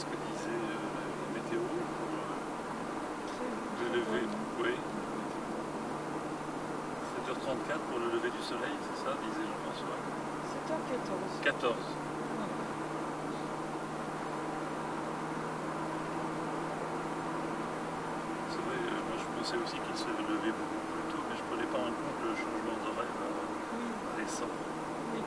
ce que disait la météo pour le lever. Oui. 7h34 pour le lever du soleil, c'est ça, disait Jean-François? 7h14. 14. C'est vrai, moi je pensais aussi qu'il se levait beaucoup plus tôt, mais je ne prenais pas en compte le changement d'horaire récent. Oui.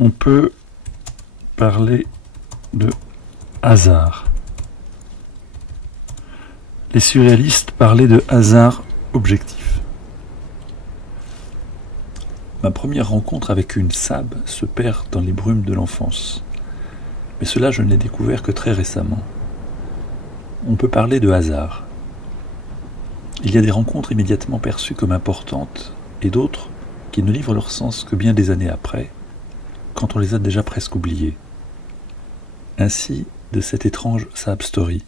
On peut parler de hasard. Les surréalistes parlaient de hasard objectif. Ma première rencontre avec une sab se perd dans les brumes de l'enfance. Mais cela, je ne l'ai découvert que très récemment. On peut parler de hasard. Il y a des rencontres immédiatement perçues comme importantes et d'autres qui ne livrent leur sens que bien des années après, quand on les a déjà presque oubliées. Ainsi de cette étrange sab story.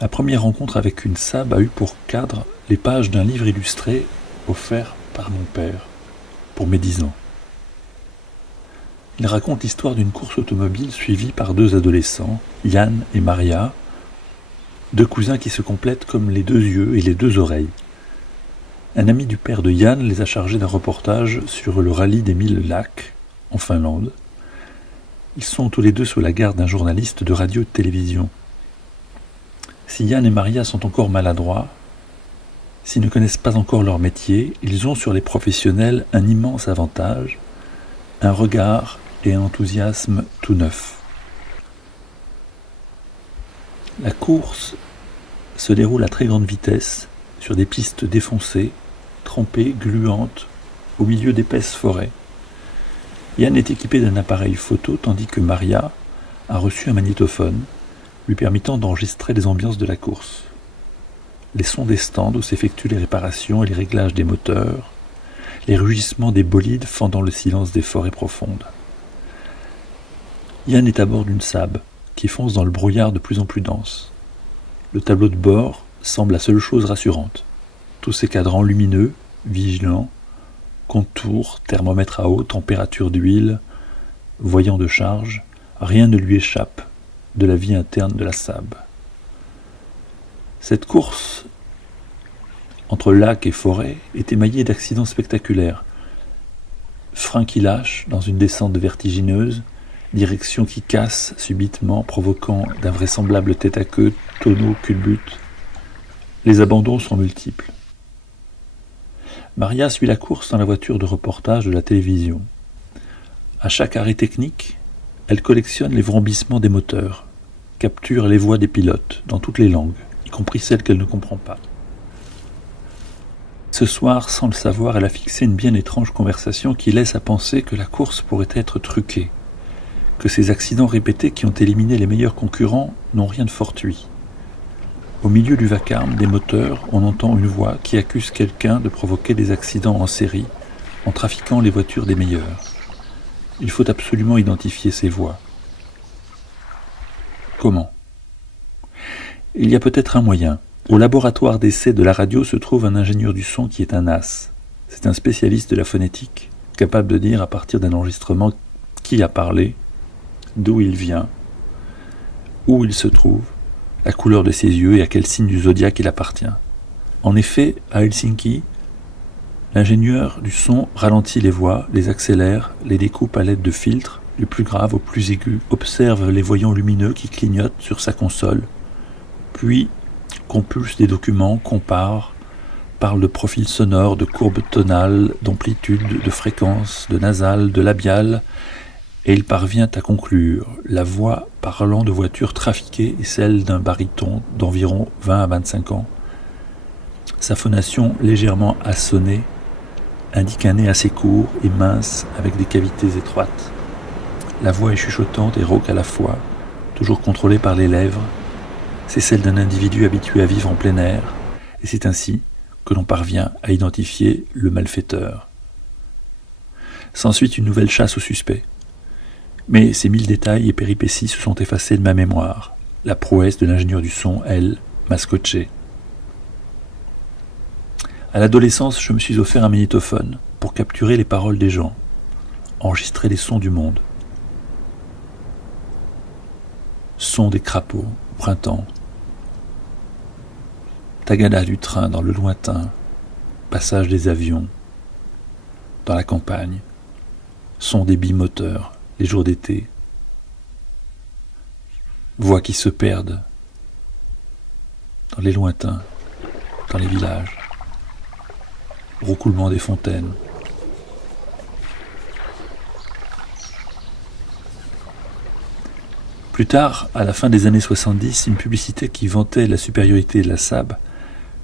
La première rencontre avec une sab a eu pour cadre les pages d'un livre illustré offert par mon père pour mes 10 ans. Il raconte l'histoire d'une course automobile suivie par deux adolescents, Yann et Maria, deux cousins qui se complètent comme les deux yeux et les deux oreilles. Un ami du père de Yann les a chargés d'un reportage sur le rallye des 1000 lacs en Finlande. Ils sont tous les deux sous la garde d'un journaliste de radio-télévision. Si Yann et Maria sont encore maladroits, s'ils ne connaissent pas encore leur métier, ils ont sur les professionnels un immense avantage, un regard et un enthousiasme tout neuf. La course se déroule à très grande vitesse sur des pistes défoncées, trempées, gluantes, au milieu d'épaisses forêts. Yann est équipé d'un appareil photo tandis que Maria a reçu un magnétophone lui permettant d'enregistrer les ambiances de la course. Les sons des stands où s'effectuent les réparations et les réglages des moteurs, les rugissements des bolides fendant le silence des forêts profondes. Yann est à bord d'une sab qui fonce dans le brouillard de plus en plus dense. Le tableau de bord semble la seule chose rassurante. Tous ces cadrans lumineux, vigilants, contours, thermomètre à eau, température d'huile, voyant de charge, rien ne lui échappe de la vie interne de la sab. Cette course entre lac et forêt est émaillée d'accidents spectaculaires. Freins qui lâchent dans une descente vertigineuse, direction qui casse subitement, provoquant d'invraisemblables tête-à-queue, tonneaux, culbutes. Les abandons sont multiples. Maria suit la course dans la voiture de reportage de la télévision. À chaque arrêt technique, elle collectionne les vrombissements des moteurs, capture les voix des pilotes dans toutes les langues, y compris celles qu'elle ne comprend pas. Ce soir, sans le savoir, elle a fixé une bien étrange conversation qui laisse à penser que la course pourrait être truquée, que ces accidents répétés qui ont éliminé les meilleurs concurrents n'ont rien de fortuit. Au milieu du vacarme des moteurs, on entend une voix qui accuse quelqu'un de provoquer des accidents en série en trafiquant les voitures des meilleurs. Il faut absolument identifier ces voix. Comment ? Il y a peut-être un moyen. Au laboratoire d'essai de la radio se trouve un ingénieur du son qui est un as. C'est un spécialiste de la phonétique, capable de dire à partir d'un enregistrement qui a parlé, d'où il vient, où il se trouve, la couleur de ses yeux et à quel signe du zodiaque il appartient. En effet, à Helsinki, l'ingénieur du son ralentit les voix, les accélère, les découpe à l'aide de filtres, du plus grave au plus aigu, observe les voyants lumineux qui clignotent sur sa console, puis compulse des documents, compare, parle de profils sonores, de courbes tonales, d'amplitude, de fréquences, de nasales, de labiales, et il parvient à conclure. La voix parlant de voitures trafiquées est celle d'un baryton d'environ 20 à 25 ans. Sa phonation légèrement assonnée indique un nez assez court et mince avec des cavités étroites. La voix est chuchotante et rauque à la fois, toujours contrôlée par les lèvres. C'est celle d'un individu habitué à vivre en plein air, et c'est ainsi que l'on parvient à identifier le malfaiteur. S'ensuit une nouvelle chasse au suspect. Mais ces 1000 détails et péripéties se sont effacés de ma mémoire. La prouesse de l'ingénieur du son, elle, m'a scotché. À l'adolescence, je me suis offert un magnétophone pour capturer les paroles des gens, enregistrer les sons du monde. Son des crapauds, au printemps. Tagada du train dans le lointain, passage des avions, dans la campagne, son des bimoteurs, les jours d'été, voix qui se perdent dans les lointains, dans les villages, roucoulement des fontaines. Plus tard, à la fin des années 70, une publicité qui vantait la supériorité de la Saab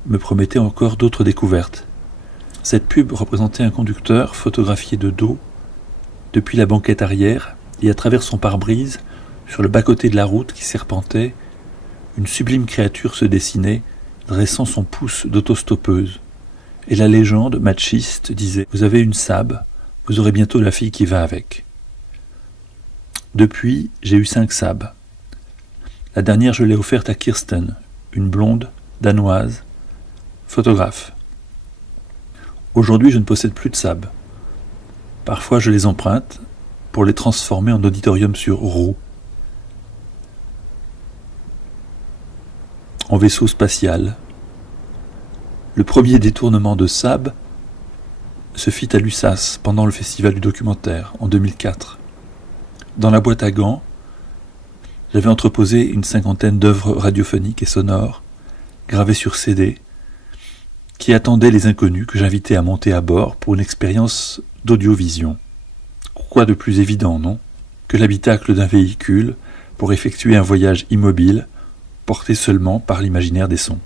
me promettait encore d'autres découvertes. Cette pub représentait un conducteur photographié de dos depuis la banquette arrière et à travers son pare-brise, sur le bas-côté de la route qui serpentait, une sublime créature se dessinait, dressant son pouce d'autostoppeuse. Et la légende machiste disait « Vous avez une Saab, vous aurez bientôt la fille qui va avec ». Depuis, j'ai eu 5 Saab. La dernière, je l'ai offerte à Kirsten, une blonde, danoise, photographe. Aujourd'hui, je ne possède plus de Saab. Parfois, je les emprunte pour les transformer en auditorium sur roues, en vaisseau spatial. Le premier détournement de Saab se fit à Lussas pendant le festival du documentaire en 2004. Dans la boîte à gants, j'avais entreposé une 50aine d'œuvres radiophoniques et sonores, gravées sur CD, qui attendaient les inconnus que j'invitais à monter à bord pour une expérience d'audiovision. Quoi de plus évident, non, que l'habitacle d'un véhicule pour effectuer un voyage immobile, porté seulement par l'imaginaire des sons.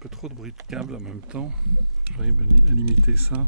peu trop de bruit de câble en même temps. J'arrive à limiter ça.